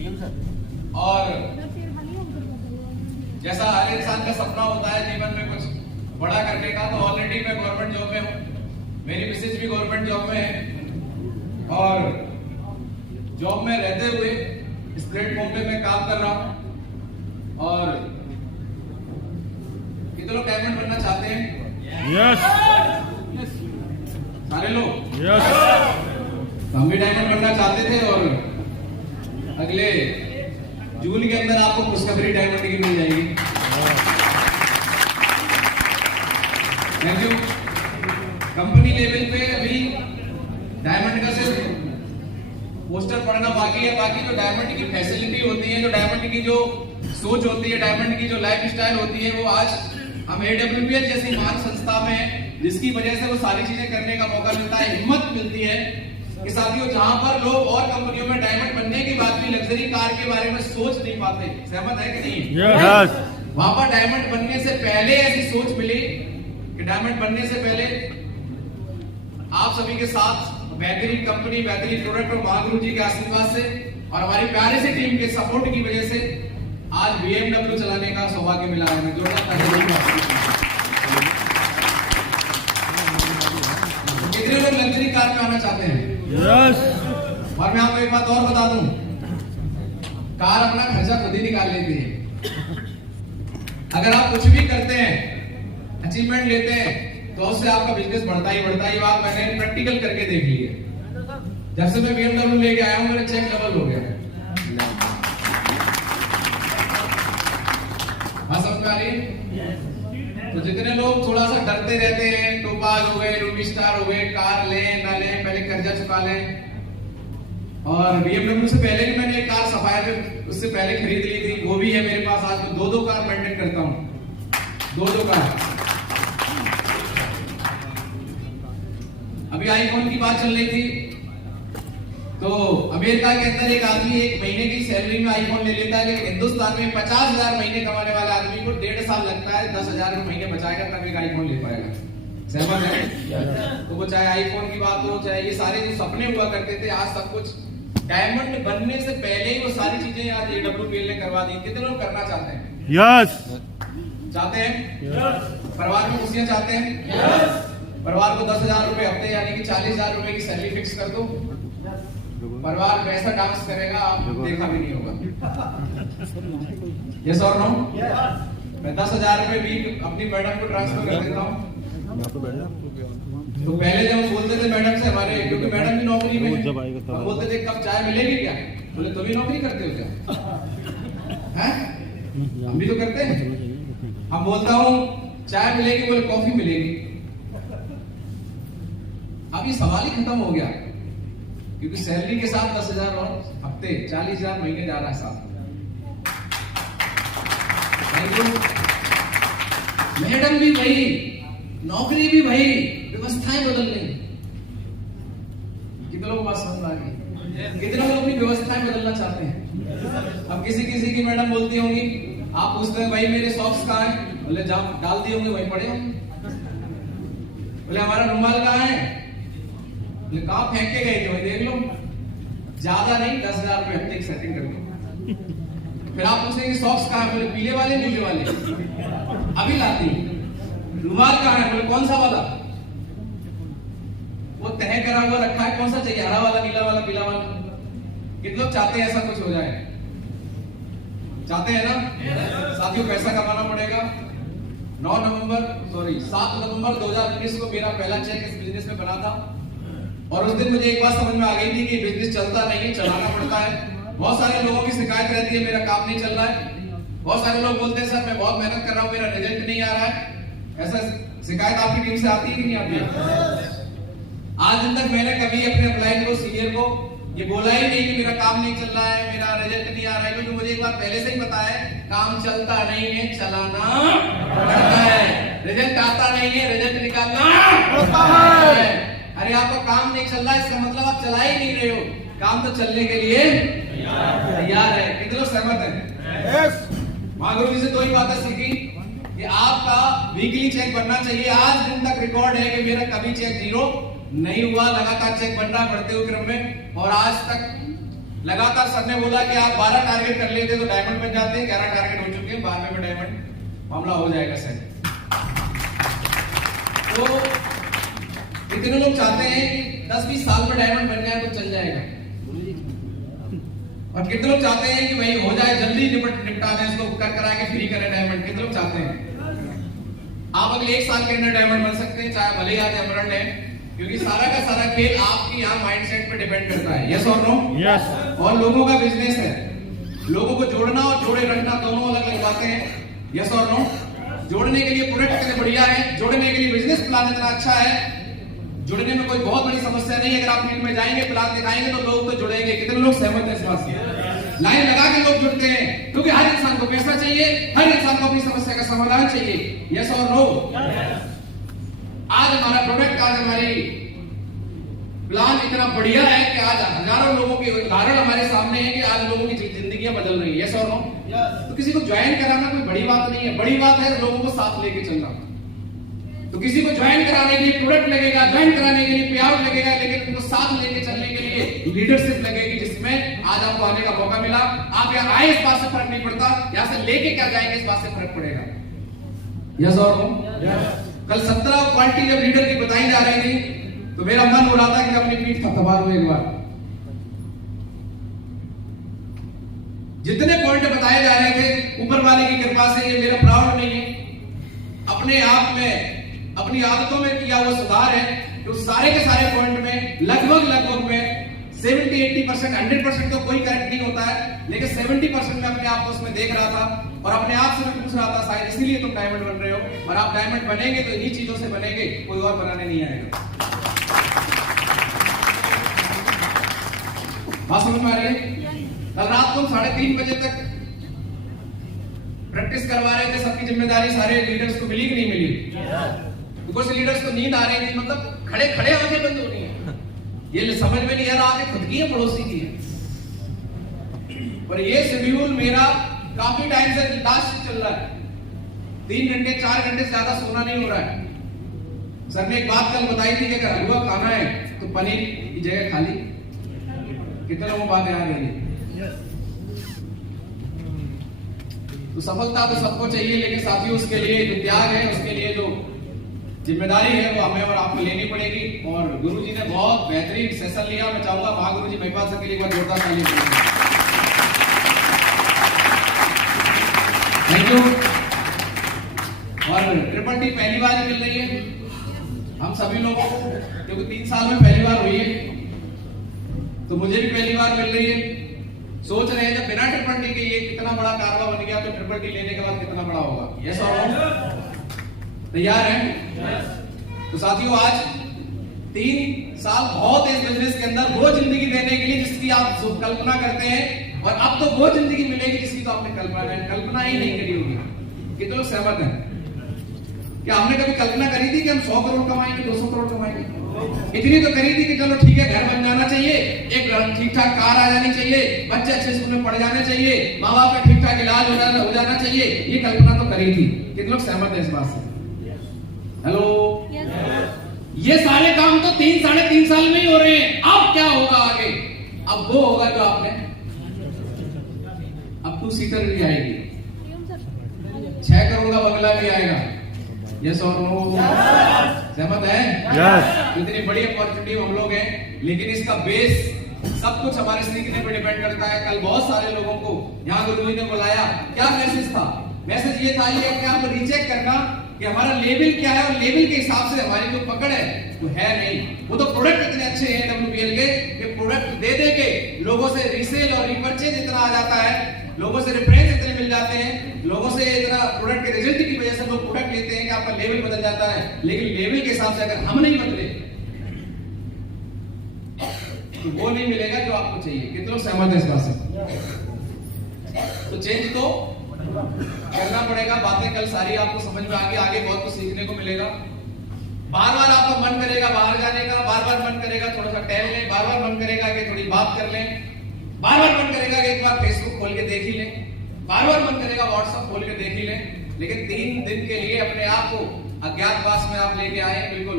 और जैसा हर इंसान का सपना होता है जीवन में कुछ बड़ा करने का, तो ऑलरेडी मैं गवर्नमेंट जॉब में हूँ, मेरी मिसेज भी गवर्नमेंट जॉब में है, और जॉब में रहते हुए इस प्लेटफॉर्म पे मैं काम कर रहा हूँ। और कितने लोग डायमंड बनना चाहते हैं? यस सारे लोग? यस हम भी डायमंड बनना चाहते थे, और अगले जून के अंदर आपको खुशखबरी डायमंड की मिल जाएगी। Thank you. कंपनी लेवल पे अभी डायमंड का सिर्फ पोस्टर पढ़ना बाकी है, बाकी जो डायमंड की फैसिलिटी होती है, जो डायमंड की जो सोच होती है, डायमंड की जो लाइफ स्टाइल होती है, वो आज हम AWPL जैसी महान संस्था में है, जिसकी वजह से वो सारी चीजें करने का मौका मिलता है, हिम्मत मिलती है कि साथियों जहां पर लोग और कंपनियों में डायमंड बनने के बाद भी लग्जरी कार के बारे में सोच नहीं पाते, सहमत है कि नहीं? यस वहां पर डायमंड बनने से पहले ऐसी सोच मिली कि डायमंड बनने से पहले आप सभी के साथ बेहतरीन कंपनी, बेहतरीन प्रोडक्ट और महागुरु जी के आशीर्वाद से और हमारी प्यारे से टीम के सपोर्ट की वजह से आज BMW चलाने का सौभाग्य मिला है। मैं जोरदार तालियां। कितने लोग लग्जरी कार में आना चाहते हैं? यस और मैं आपको एक बात और बता दूं, कार अपना खर्चा खुद ही निकाल लेती है। अगर आप कुछ भी करते हैं, अचीवमेंट लेते हैं, तो उससे आपका बिजनेस बढ़ता ही बढ़ता है। ये बात मैंने प्रैक्टिकल करके देख ली है। जब से मैं BMW लेके आया हूं, मेरा चेक डबल हो गया है। हाँ, समझ में आ रही है? तो जितने लोग थोड़ा सा डरते रहते हैं, टोपाज हो गए, रूबी स्टार हो गए, कार लें ना लें, पहले कर्जा चुका लें, और BMW से पहले भी मैंने एक कार सफायर उससे पहले खरीद ली थी, वो भी है मेरे पास। आज मैं दो कार मेंटेन करता हूँ, दो कार। अभी आईफोन की बात चल रही थी, तो अमेरिका के अंदर एक आदमी एक महीने की सैलरी में आईफोन ले लेता है, लेकिन हिंदुस्तान में 50,000 महीने कमाने वाले आदमी को 1.5 साल लगता है 10,000 महीने बचाएगा तब एक आईफोन ले पाएगा। सहमत है? तो वो चाहे आईफोन की बात हो, चाहे ये सारे जो सपने हुआ करते थे, आज सब कुछ डायमंड बनने से पहले ही वो सारी चीजें आज AWPL ने करवा दी। कितने लोग करना चाहते हैं? यस चाहते हैं? परिवार में खुशियां चाहते हैं? परिवार को 10,000 रुपए हफ्ते यानी कि 40,000 रुपए की सैलरी फिक्स कर दो, परिवार वैसा डांस करेगा आप देखा भी नहीं होगा। यस और नो? मैं 10,000 रुपए भी अपनी मैडम को ट्रांसफर कर देता हूँ। तो पहले जब हम बोलते थे मैडम से हमारे, क्योंकि मैडम भी नौकरी में है, हम बोलते थे कब चाय मिलेगी क्या? बोले तुम भी नौकरी करते हो क्या? हैं? हम भी तो करते हैं। हम बोलता हूँ चाय मिलेगी, बोले कॉफी मिलेगी। अब ये सवाल ही खत्म हो गया, क्योंकि सैलरी के साथ 10,000 और हफ्ते 40,000 महीने जा रहा है साथ। मैडम भी वही, नौकरी भी वही, व्यवस्थाएं बदल गई। कितने लोग बात समझ आ गई? कितने लोग अपनी व्यवस्थाएं बदलना चाहते हैं? अब किसी किसी की मैडम बोलती होंगी, आप पूछते हैं भाई मेरे सॉक्स कहाँ हैं? बोले डाल दिए होंगे वहीं पड़े होंगे। बोले हमारा रुमाल कहाँ है? बोले कहाँ फेंक के गए थे वहीं देख लो। ज्यादा नहीं, 10,000 रुपए हफ्ते की सेटिंग कर दो। फिर आप पूछेंगे सॉक्स कहाँ है? बोले पीले वाले नीले वाले अभी लाती। रुमाल कहाँ है? बोले कौन सा वाला? वो तय करा हुआ रखा है, कौन सा चाहिए? हरा वाला, नीला वाला, पीला वाला? कितने लोग चाहते हैं ऐसा कुछ हो जाए? चाहते हैं ना? साथियों पैसा कमाना पड़ेगा। 7 नवंबर 2019 को मेरा पहला चेक इस बिजनेस में बना था, और उस दिन मुझे एक बात समझ में आ गई थी कि बिजनेस चलता नहीं है, चलाना पड़ता है। बहुत सारे लोगों की शिकायत रहती है मेरा काम नहीं चल रहा है। बहुत सारे लोग बोलते हैं सर मैं बहुत मेहनत कर रहा हूं, मेरा रिजल्ट नहीं आ रहा है। ऐसा शिकायत आपकी टीम से आती है कि नहीं आती? आज दिन तक मैंने कभी अपने अपलाइन को, सीनियर को ये बोला ही नहीं कि मेरा काम नहीं चल रहा है, मेरा रिजल्ट नहीं आ रहा है, क्योंकि मुझे एक बार पहले से ही पता है काम चलता नहीं है, चलाना पड़ता है। रिजल्ट आता नहीं है, रिजल्ट निकालना पड़ता है। अरे आपका काम नहीं चल रहा है, इसका मतलब आप चला ही नहीं रहे हो। काम तो चलने के लिए तैयार है। कितने लोग सहमत हैं? महागुरु जी से दो ही बातें सीखी कि आपका वीकली चेक बनना चाहिए। आज दिन तक रिकॉर्ड है कि मेरा कभी चेक 0 नहीं हुआ, लगातार चेक बन रहा बढ़ते हुए क्रम में, और आज तक लगातार सर ने बोला कि आप 12 टारगेट कर लेते तो डायमंड बन जाते हैं, 11 टारगेट हो चुके हैं, 12वें में डायमंड मामला हो जाएगा सर। तो इतने लोग चाहते हैं कि 10-20 साल में डायमंड बन जाए तो चल जाएगा, और कितने लोग चाहते हैं कि भाई हो जाए जल्दी, निपटा दें इसको, कर करा के फ्री करें डायमंड। कितने लोग चाहते हैं? आप अगले 1 साल के अंदर डायमंड बन सकते हैं, चाहे भले ही आज एमरल्ड है, क्योंकि सारा का सारा खेल आपकी यहाँ माइंडसेट पे डिपेंड करता है। यस और नो? यस। और लोगों का बिजनेस है, लोगों को जोड़ना और जोड़े रखना दोनों अलग अलग बातें हैं। यस और नो? जोड़ने के लिए प्रोडक्ट कितने बढ़िया है, जोड़ने के लिए बिजनेस प्लान इतना अच्छा है, जुड़ने में कोई बहुत बड़ी समस्या नहीं है। अगर आप फील्ड में जाएंगे, प्लान दिखाएंगे तो लोग तो जुड़ेंगे। कितने लोग सहमत हैं इस बात से? लाइन लगा के लोग जुड़ते हैं, क्योंकि हर इंसान को पैसा चाहिए, हर इंसान को अपनी समस्या का समाधान चाहिए। यस और नो? आज हमारा प्रोडक्ट, आज हमारी प्लान इतना बढ़िया है कि आज हजारों लोगों के उदाहरण हमारे सामने है कि आज लोगों की जिंदगियां बदल रही है। यस और नो? तो किसी को ज्वाइन कराना कोई बड़ी बात नहीं है, बड़ी बात है लोगों को साथ लेके चलना। तो किसी को ज्वाइन कराने के लिए प्रोडक्ट लगेगा, ज्वाइन कराने के लिए पे आउट लगेगा, लेकिन उनको साथ लेके चलने के लिए लीडरशिप लगेगी, जिसमें आज आपको आने का मौका मिला। आप यहाँ आए इस बात से फर्क नहीं पड़ता, यहाँ से लेके क्या जाएंगे इस बात से फर्क पड़ेगा। यस और नो? कल 17 क्वालिटी जब लीडर की बताई जा रही थी तो मेरा मन हो रहा था कि अपनी पीठ थपथपा लूं एक बार। जितने पॉइंट बताए जा रहे थे, ऊपर वाले की कृपा से, ये मेरा प्राउड नहीं है, अपने आप में अपनी आदतों में किया हुआ सुधार है। तो सारे के सारे पॉइंट में लगभग में 70-80%, 100% तो कोई करेक्ट नहीं होता है, लेकिन 70% में अपने आप को उसमें देख रहा था और अपने आप से मैं पूछ रहा था, शायद इसीलिए तुम डायमंड बन रहे हो। और आप डायमंड बनेंगे तो इन्हीं चीजों से बनेंगे, कोई और बनाने नहीं आएगा। बात समझ में आ रही है? कल रात को 3:30 बजे तक प्रैक्टिस करवा रहे थे, सबकी जिम्मेदारी सारे लीडर्स को मिली कि नहीं मिली? कुछ लीडर्स को नींद आ रही थी, मतलब खड़े खड़े आंखें बंद हो रही है, ये समझ में नहीं आ रहा कि खुद की है पड़ोसी की है। और ये शेड्यूल मेरा काफी टाइम से लास्ट चल रहा है, 3 घंटे 4 घंटे से ज्यादा सोना नहीं हो रहा है। सर ने एक बात कल बताई थी कि अगर हलवा खाना है तो पनीर की जगह खाली। कितने लोगों को बात याद है? तो सफलता तो सबको चाहिए, लेकिन साथियों उसके लिए जो त्याग है, उसके लिए जो जिम्मेदारी है वो हमें और आपको लेनी पड़ेगी। और गुरुजी ने बहुत बेहतरीन सेशन लिया, मैं चाहूंगा महागुरुजी महिपाल सर के लिए एक बार जोरदार ताली दीजिए। Thank you. और ट्रिपल टी पहली बार मिल रही है हम सभी लोगों को, क्योंकि 3 साल में पहली बार हुई है, तो मुझे भी पहली बार मिल रही है। सोच रहे हैं जब बिना ट्रिपल टी के ये कितना बड़ा कारवा बन गया, तो ट्रिपल टी लेने के बाद कितना बड़ा होगा। यस और नो? तैयार हैं? तो साथियों, आज 3 साल बहुत है इस बिजनेस के अंदर, वो जिंदगी देने के लिए जिसकी आप कल्पना करते हैं, और अब तो वो जिंदगी मिलेगी जिसकी तो आपने कल्पना ही नहीं करी होगी। कितने लोग सहमत हैं? क्या हमने कभी कल्पना करी थी कि हम 100 करोड़ कमाएंगे, 200 करोड़ कमाएंगे? इतनी तो करी थी कि चलो ठीक है, घर बन जाना चाहिए, एक ठीक ठाक कार आ जानी चाहिए, बच्चे अच्छे स्कूल में पढ़ जाने चाहिए, माँ बाप का ठीक ठाक इलाज हो जाना चाहिए, ये कल्पना तो करी थी। कितने लोग सहमत है इस बात से? हेलो? ये सारे काम तो 3-3.5 साल में ही हो रहे हैं। अब क्या होगा आगे? अब वो होगा जो आपने, अब 2 सीटर भी आएगी, 6 करोड़ का बंगला भी आएगा। यस और नो? सहमत है? यस। इतनी बड़ी अपॉर्चुनिटी हम लोग हैं, लेकिन इसका बेस सब कुछ हमारे सीखने पर डिपेंड करता है। कल बहुत सारे लोगों को यहाँ गुरुजी ने बुलाया, क्या मैसेज था? मैसेज ये था कि आपको रीचेक करना कि हमारा लेवल क्या है, और लेवल के हिसाब से हमारी जो पकड़ है वो है नहीं। वो तो प्रोडक्ट इतने अच्छे हैं WPL के कि प्रोडक्ट दे दे के लोगों से रीसेल और रीपरचेज इतना आ जाता है, लोगों से रेफरेंस इतने मिल जाते हैं, लोगों से इतना प्रोडक्ट के रिजल्ट की वजह से लोग प्रोडक्ट लेते हैं कि आपका लेवल बदल जाता है। लेकिन लेवल के हिसाब से अगर हम नहीं बदले तो वो नहीं मिलेगा जो आपको चाहिए। कितने लोग सहमत है इस बात से? तो चेंज तो करना पड़ेगा। बातें कल सारी आपको समझ में आ गई, आगे बहुत कुछ सीखने को मिलेगा। बार बार आपका मन करेगा बाहर जाने का, बार बार मन करेगा थोड़ा सा टहल लें, बार बार मन करेगा कि थोड़ी बात कर लें, बार बार मन करेगा कि एक बार फेसबुक खोल के देख ही लें, बार बार मन करेगा व्हाट्सएप खोल के देख ही लें। लेकिन 3 दिन के लिए अपने आप को अज्ञातवास में आप लेके आए, बिल्कुल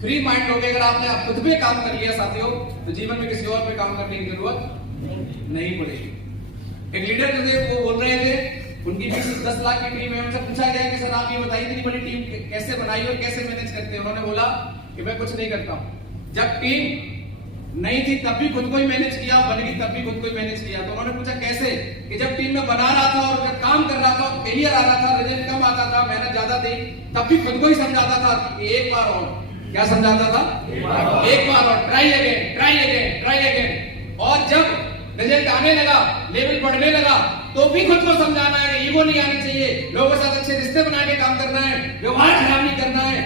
फ्री माइंड हो गए। अगर आपने खुद पे काम कर लिया साथियों, तो जीवन में किसी और पे काम करने की जरूरत नहीं पड़ेगी। एक लीडर जो थे वो बोल रहे थे, उनकी 10 लाख की टीम है, उनसे पूछा गया कि सर आप ये बताइए इतनी बड़ी टीम कैसे बनाई और कैसे मैनेज करते हैं। उन्होंने बोला कि मैं कुछ नहीं करता हूं, जब टीम नहीं थी तब भी खुद को ही मैनेज किया, बन गई तब भी खुद को ही मैनेज किया। तो उन्होंने पूछा कैसे, कि जब टीम में बना रहा था और जब काम कर रहा था, फेलियर आ रहा था, रिजल्ट कम आता था, मेहनत ज्यादा थी, तब भी खुद को ही समझाता था कि एक बार और, क्या समझाता था, एक बार और, try again, try again, try again. और जब रिजल्ट आने लगा, लेवल बढ़ने लगा, तो भी खुद को समझाना है कि ईगो नहीं आनी चाहिए, लोगों के साथ अच्छे रिश्ते बना के काम करना है, व्यवहार खराब नहीं करना है।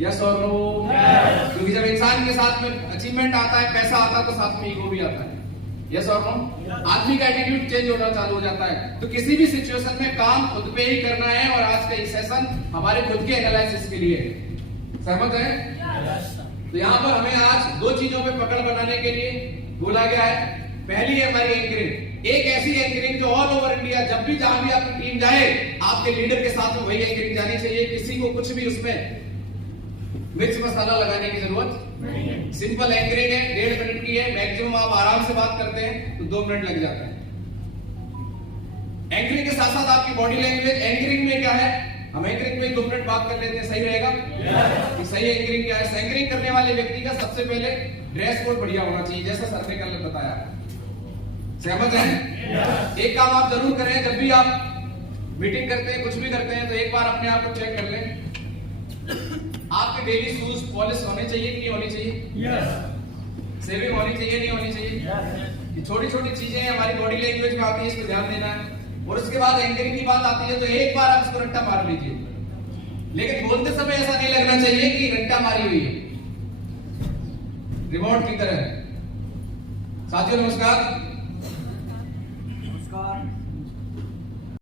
यस और नो? क्योंकि जब इंसान के साथ में अचीवमेंट आता है, पैसा आता है, तो साथ में ईगो भी आता है। यस और नो? आदमी का एटीट्यूड चेंज होना चालू हो जाता है। तो किसी भी सिचुएशन में काम खुद पे ही करना है। और आज का ये सेशन हमारे खुद के एनालिसिस के लिए, सहमत है? तो यहाँ पर हमें आज 2 चीजों पे पकड़ बनाने के लिए बोला गया है। पहली है हमारी एंकरिंग, एक ऐसी एंकरिंग जो ऑल ओवर इंडिया, जब भी जहां भी आपकी टीम जाए, आपके लीडर के साथ में वही एंकरिंग जानी चाहिए। किसी को कुछ भी उसमें मिर्च मसाला लगाने की जरूरत नहीं है। सिंपल एंकरिंग है, 1.5 मिनट की है, मैक्सिमम आप आराम से बात करते हैं तो 2 मिनट लग जाता है। एंकरिंग के साथ साथ आपकी बॉडी लैंग्वेज, एंकरिंग में क्या है, हम एंकरिंग में 2 मिनट बात कर लेते हैं, सही रहेगा? कि सही एंकरिंग क्या है? एंकरिंग करने वाले व्यक्ति का सबसे पहले ड्रेस कोड बढ़िया होना चाहिए, जैसा सर ने कल बताया। सहमत है? एक काम आप जरूर करें, जब भी आप मीटिंग करते हैं, कुछ भी करते हैं, तो एक बार अपने आप को चेक कर लें, आपके डेली शूज पॉलिश होने चाहिए कि नहीं होनी चाहिए? सेविंग होनी चाहिए नहीं होनी चाहिए? ये छोटी छोटी चीजें हमारी बॉडी लैंग्वेज में आती है, इस पर ध्यान देना है। और उसके बाद एंकरिंग की बात आती है, तो एक बार आप इसको रट्टा मार लीजिए, लेकिन बोलते समय ऐसा नहीं लगना चाहिए कि रट्टा मारी हुई है, रिमोट की तरह। साथियों नमस्कार।